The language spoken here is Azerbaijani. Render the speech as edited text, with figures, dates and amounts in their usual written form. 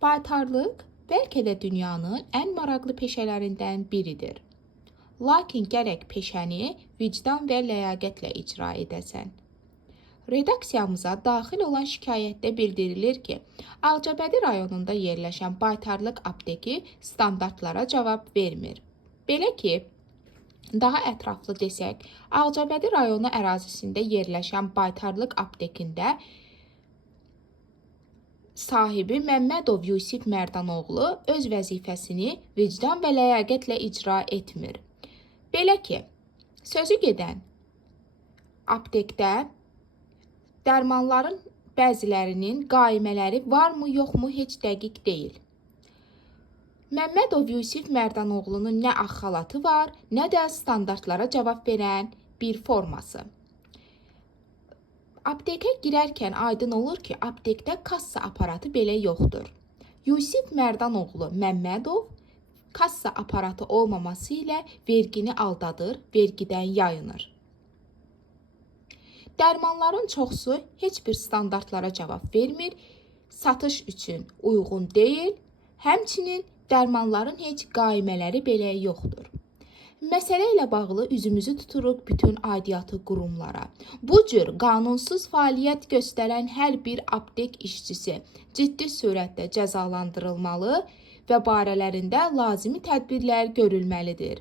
Baytarlıq bəlkə də dünyanın ən maraqlı peşələrindən biridir. Lakin gərək peşəni vicdan və ləyaqətlə icra edəsən. Redaksiyamıza daxil olan şikayətdə bildirilir ki, Ağcabədi rayonunda yerləşən Baytarlıq apteki standartlara cavab vermir. Belə ki, daha ətraflı desək, Ağcabədi rayonu ərazisində yerləşən Baytarlıq aptekində sahibi Məmmədov Yusif Mərdanoğlu öz vəzifəsini vicdan və ləyaqətlə icra etmir. Belə ki, sözü gedən aptekdə dərmanların bəzilərinin qaimələri varmı, yoxmu heç dəqiq deyil. Məmmədov Yusif Mərdanoğlunun nə ağ xalatı var, nə də standartlara cavab verən bir forması. Aptekə girərkən aydın olur ki, aptekdə kassa aparatı belə yoxdur. Yusif Mərdanoğlu Məmmədov kassa aparatı olmaması ilə vergini aldadır, vergidən yayınır. Dərmanların çoxusu heç bir standartlara cavab vermir, satış üçün uyğun deyil, həmçinin dərmanların heç qaimələri belə yoxdur. Məsələ ilə bağlı üzümüzü tuturuq bütün aidiyyatı qurumlara. Bu cür qanunsuz fəaliyyət göstərən hər bir aptek işçisi ciddi surətdə cəzalandırılmalı və barələrində lazımi tədbirlər görülməlidir.